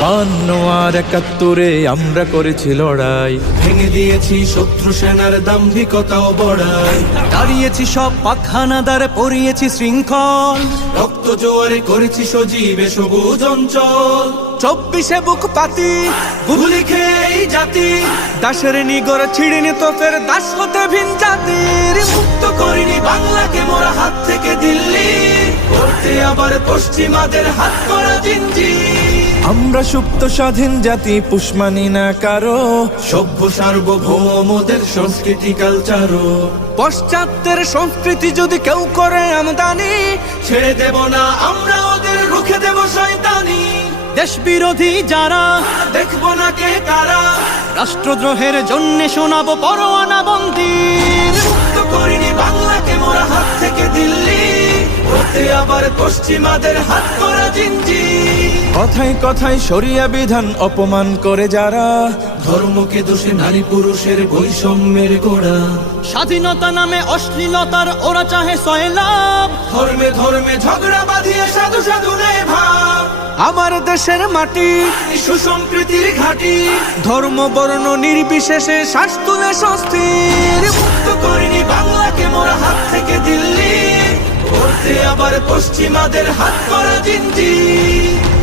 52 আর 71-এ আমরা করেছি লড়াই, ভেঙে দিয়েছি শত্রু সেনার দাম্ভিকতাও বড়াই, দাঁড়িয়েছি সব পাখানাদার, পরিয়েছি শৃঙ্খল, রক্ত জোয়ারে করেছি সজীবে সবুজ অঞ্চল। 24-এ বুক পাতি গুলি খেয়ে এই জাতি দাসের নিগর ছিড়িনি তো ফের দাস হতে ভিন জাতির। মুক্ত করিনি বাংলাকে মোরা হাত থেকে দিল্লি, করতে আবার পশ্চিমাদের হাত করা জিঞ্জির। আমরা সুপ্ত স্বাধীন জাতি, পুষ মানি না কারো, সভ্য সার্বভৌমদের সংস্কৃতি কালচারও। পশ্চাত্যের সংস্কৃতি যদি কেউ করে আমদানি, ছেড়ে দেব না আমরা ওদের, রুখে দেব শয়তানি। দেশ বিরোধী যারা দেখব না কে কারা, রাষ্ট্রদ্রোহের জন্য শোনাবো পরোয়ানা বন্দির। মুক্ত করিনি বাংলাকে মোরা হাত থেকে দিল্লি, করতে আবার পশ্চিমাদের হাত করা জিঞ্জির। কথায় কথায় শরিয়া বিধান অপমান করে যারা, ধর্মকে দোষে নারী পুরুষের বৈষম্যের গোড়া। স্বাধীনতা নামে অশ্লীলতার ওরা চাহে সয়লাভ, ধর্মে ধর্মে ঝগড়া বাঁধিয়ে সাধু সাধু নেয় ভাব। আমার দেশের মাটি সুসম্প্রীতির ঘাটি, ধর্ম বর্ণ নির্বিশেষে শ্বাস তুলে স্বস্তির। মুক্ত করিনি বাংলাকে মোরা হাত থেকে দিল্লি, করতে আবার পশ্চিমাদের হাত করা জিঞ্জির।